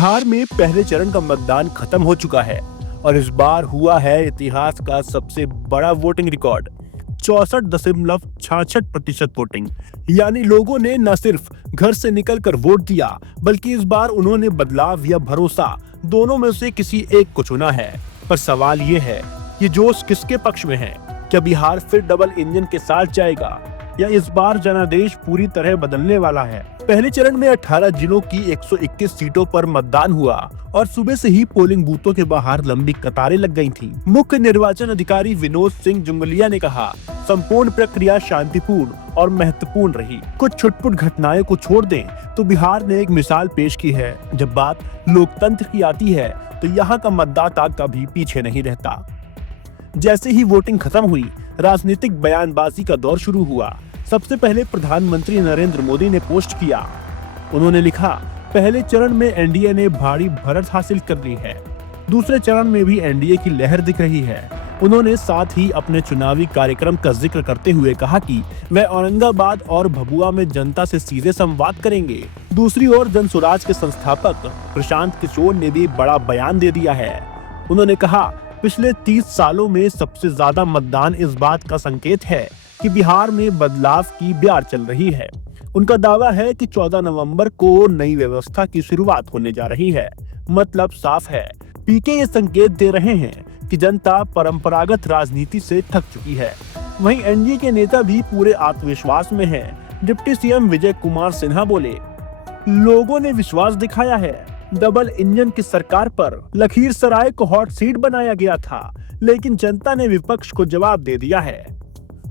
बिहार में पहले चरण का मतदान खत्म हो चुका है और इस बार हुआ है इतिहास का सबसे बड़ा वोटिंग रिकॉर्ड 64.66% वोटिंग। यानी लोगों ने न सिर्फ घर से निकलकर वोट दिया बल्कि इस बार उन्होंने बदलाव या भरोसा दोनों में से किसी एक को चुना है। पर सवाल ये है कि जोश किसके पक्ष में है? क्या बिहार फिर डबल इंजन के साथ जाएगा या इस बार जनादेश पूरी तरह बदलने वाला है? पहले चरण में 18 जिलों की 121 सीटों पर मतदान हुआ और सुबह से ही पोलिंग बूथों के बाहर लंबी कतारें लग गई थीं। मुख्य निर्वाचन अधिकारी विनोद सिंह जुंगलिया ने कहा, संपूर्ण प्रक्रिया शांतिपूर्ण और महत्वपूर्ण रही। कुछ छुटपुट घटनाएं को छोड़ दें तो बिहार ने एक मिसाल पेश की है। जब बात लोकतंत्र की आती है तो यहाँ का मतदाता कभी पीछे नहीं रहता। जैसे ही वोटिंग खत्म हुई, राजनीतिक बयानबाजी का दौर शुरू हुआ। सबसे पहले प्रधानमंत्री नरेंद्र मोदी ने पोस्ट किया। उन्होंने लिखा, पहले चरण में एनडीए ने भारी बढ़त हासिल कर ली है। दूसरे चरण में भी एनडीए की लहर दिख रही है। उन्होंने साथ ही अपने चुनावी कार्यक्रम का जिक्र करते हुए कहा कि वह औरंगाबाद और भभुआ में जनता से सीधे संवाद करेंगे। दूसरी ओर जनसुराज के संस्थापक प्रशांत किशोर ने भी बड़ा बयान दे दिया है। उन्होंने कहा, पिछले 30 सालों में सबसे ज्यादा मतदान इस बात का संकेत है कि बिहार में बदलाव की ब्यार चल रही है। उनका दावा है कि 14 नवंबर को नई व्यवस्था की शुरुआत होने जा रही है। मतलब साफ है, पीके ये संकेत दे रहे हैं कि जनता परंपरागत राजनीति से थक चुकी है। वहीं एनडीए के नेता भी पूरे आत्मविश्वास में हैं। डिप्टी सीएम विजय कुमार सिन्हा बोले, लोगों ने विश्वास दिखाया है। डबल इंजन की सरकार पर लखीसराय को हॉट सीट बनाया गया था, लेकिन जनता ने विपक्ष को जवाब दे दिया है।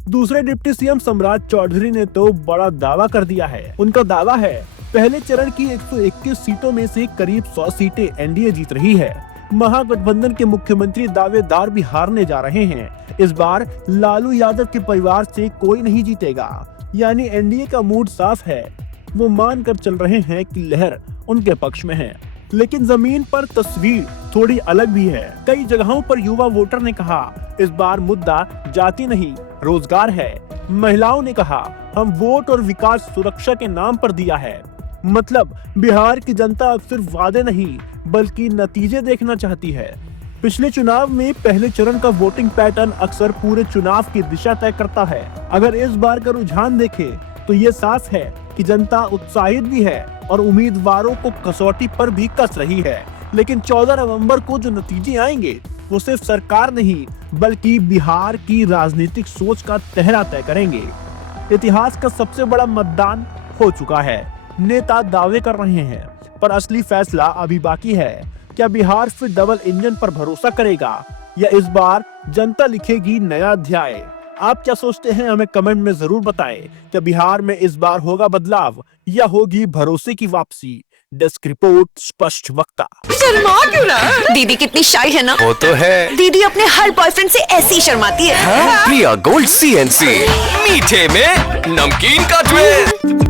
दूसरे डिप्टी सीएम सम्राट चौधरी ने तो बड़ा दावा कर दिया है। उनका दावा है, पहले चरण की 121 सीटों में से करीब 100 सीटें एनडीए जीत रही है। महागठबंधन के मुख्यमंत्री दावेदार भी हारने जा रहे हैं। इस बार लालू यादव के परिवार से कोई नहीं जीतेगा। यानी एनडीए का मूड साफ है। वो मान कर चल रहे हैं कि लहर उनके पक्ष में है। लेकिन जमीन पर तस्वीर थोड़ी अलग भी है। कई जगहों पर युवा वोटर ने कहा, इस बार मुद्दा जाति नहीं रोजगार है। महिलाओं ने कहा, हम वोट और विकास सुरक्षा के नाम पर दिया है। मतलब बिहार की जनता अब सिर्फ वादे नहीं बल्कि नतीजे देखना चाहती है। पिछले चुनाव में पहले चरण का वोटिंग पैटर्न अक्सर पूरे चुनाव की दिशा तय करता है। अगर इस बार का रुझान देखें तो ये साफ है कि जनता उत्साहित भी है और उम्मीदवारों को कसौटी पर भी कस रही है। लेकिन 14 नवंबर को जो नतीजे आएंगे वो सिर्फ सरकार नहीं बल्कि बिहार की राजनीतिक सोच का चेहरा तय करेंगे। इतिहास का सबसे बड़ा मतदान हो चुका है। नेता दावे कर रहे हैं पर असली फैसला अभी बाकी है। क्या बिहार फिर डबल इंजन पर भरोसा करेगा या इस बार जनता लिखेगी नया अध्याय? आप क्या सोचते हैं, हमें कमेंट में जरूर बताएं। क्या बिहार में इस बार होगा बदलाव या होगी भरोसे की वापसी? डेस्क रिपोर्ट, स्पष्ट वक्ता। शर्मा क्यों रहा? दीदी कितनी शाई है ना? वो तो है। दीदी अपने हर बॉयफ्रेंड से ऐसी ही शर्माती है। हाँ? प्रिया गोल्ड CNC, मीठे में नमकीन का ट्विस्ट।